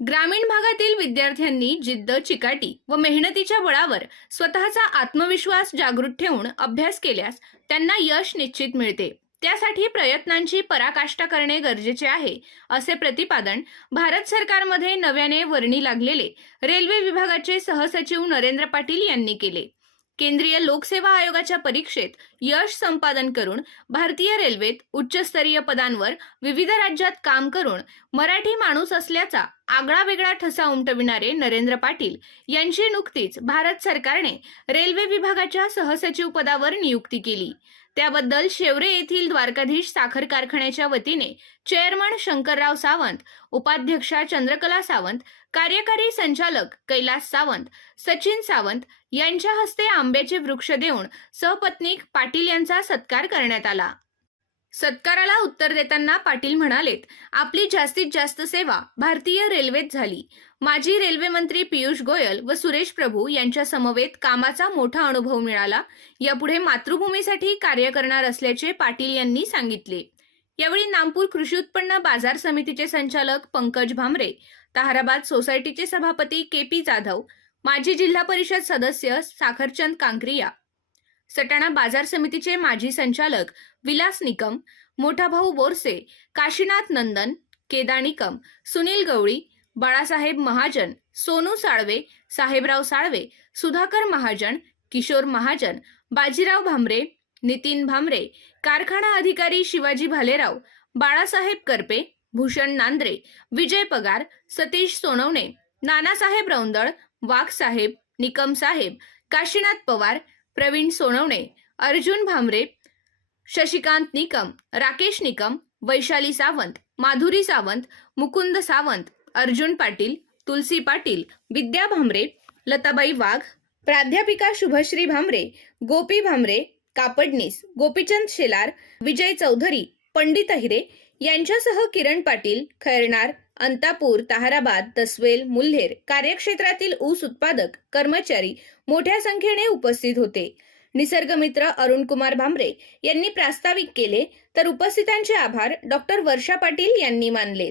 ग्रामीण भागातील विद्यार्थ्यांनी जिद्द चिकाटी व मेहनतीच्या बळावर स्वतःचा आत्मविश्वास जागृत ठेवून अभ्यास केल्यास त्यांना यश निश्चित मिळते. त्यासाठी प्रयत्नांची पराकाष्ठा करणे गरजेचे आहे असे प्रतिपादन भारत सरकारमध्ये नव्याने वर्णी लागलेले रेल्वे विभागाचे सहसचिव नरेंद्र पाटील यांनी केले. केंद्रीय लोकसेवा आयोगाच्या परीक्षेत यश संपादन करून भारतीय रेल्वेत उच्चस्तरीय पदांवर विविध राज्यात काम करून मराठी माणूस असल्याचा आगळा वेगळा ठसा उमटविणारे नरेंद्र पाटील यांची नुकतीच भारत सरकारने रेल्वे विभागाच्या सहसचिव पदावर नियुक्ती केली. त्याबद्दल शेवरे येथील द्वारकाधीश साखर कारखान्याच्या वतीने चेअरमन शंकरराव सावंत उपाध्यक्षा चंद्रकला सावंत कार्यकारी संचालक कैलास सावंत सचिन सावंत यांच्या हस्ते आंब्याचे वृक्ष देऊन सहपत्नीक पाटील यांचा सत्कार करण्यात आला. सत्काराला उत्तर देताना पाटील म्हणालेत आपली जास्तीत जास्त सेवा भारतीय रेल्वेत झाली. माजी रेल्वे मंत्री पियुष गोयल व सुरेश प्रभू यांच्या समवेत कामाचा मोठा अनुभव मिळाला. यापुढे मातृभूमीसाठी कार्य करणार असल्याचे पाटील यांनी सांगितले. यावेळी नामपूर कृषी उत्पन्न बाजार समितीचे संचालक पंकज भामरे ताहराबाद सोसायटीचे सभापती के पी जाधव माजी जिल्हा परिषद सदस्य साखरचंद कांक्रिया सटाणा बाजार समितीचे माजी संचालक विलास निकम मोठा भाऊ बोरसे काशीनाथ नंदन केदार निकम सुनील गवळी बाळासाहेब महाजन सोनू साळवे साहेबराव साळवे सुधाकर महाजन किशोर महाजन बाजीराव भामरे नितीन भामरे कारखाना अधिकारी शिवाजी भालेराव बाळासाहेब करपे भूषण नांद्रे विजय पगार सतीश सोनवणे नानासाहेब रौंदळ वाघसाहेब निकम साहेब काशीनाथ पवार प्रवीण सोनवणे अर्जुन भामरे शशिकांत निकम राकेश निकम वैशाली सावंत माधुरी सावंत मुकुंद सावंत अर्जुन पाटील तुलसी पाटील विद्या भामरे लताबाई वाघ प्राध्यापिका शुभश्री भामरे गोपी भामरे कापडनीस गोपीचंद शेलार विजय चौधरी पंडित अहिरे यांच्यासह किरण पाटील खैरनार अंतापूर ताहाराबाद तस्वेल मुल्हेर कार्यक्षेत्रातील ऊस उत्पादक कर्मचारी मोठ्या संख्येने उपस्थित होते. निसर्गमित्र अरुण कुमार यांनी प्रास्ताविक केले तर उपस्थितांचे आभार डॉक्टर वर्षा पाटील यांनी मानले